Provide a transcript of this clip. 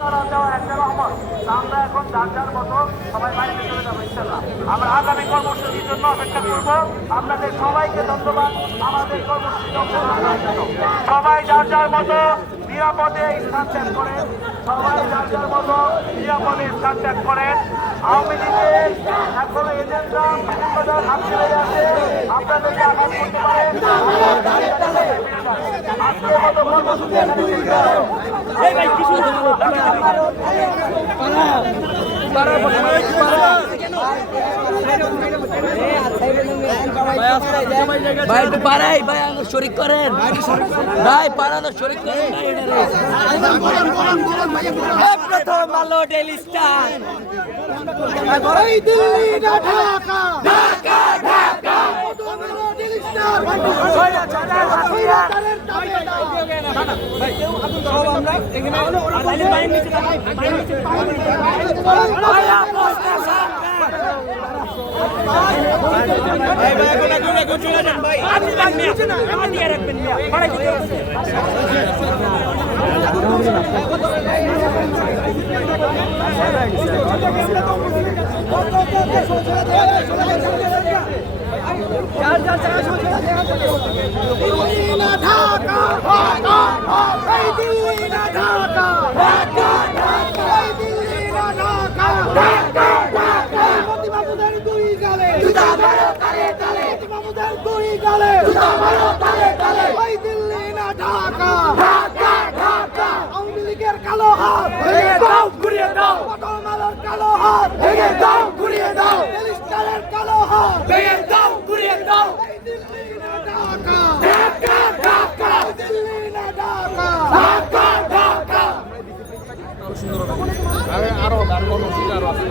আমরা এখন যার যার মতো সবাই বাইরে চলে যাব আমরা আগামী কর্মসূচির জন্য অপেক্ষা করব আপনাদের সবাইকে ধন্যবাদ আমাদের কর্মসূচি সবাই যার যার মতো নিরাপদে স্থান ত্যাগ করেন সবাই যার যার মতো নিরাপদে স্থান ত্যাগ করেন আওয়ামী লীগের এখনও এজেন্টরা বিভিন্ন দল হাত ছেড়ে আছে আপনাদেরকে আঘাত করতে পারেন আজকের মতো কর্মসূচি। ভাই একটু পারাই ভাই আমার শরিক করেন। ভাই পারানোর শরিক করেন। ভাই এটারে। এই প্রথম আলো ডেলি স্টার। ঢাকা কালো হাত ভেঙে দাও ঘুরিয়ে দাও পটলমালার কালো হাত। ভেঙে দাও ঘুরিয়ে দাও টেলিস্টারের কালো হাত। ভেঙে দাও ঘুরিয়ে দাও দিল্লি না ঢাকা। ঢাকা ঢাকা দিল্লি না ঢাকা। ঢাকা ঢাকা আরও আরও আরও আছে।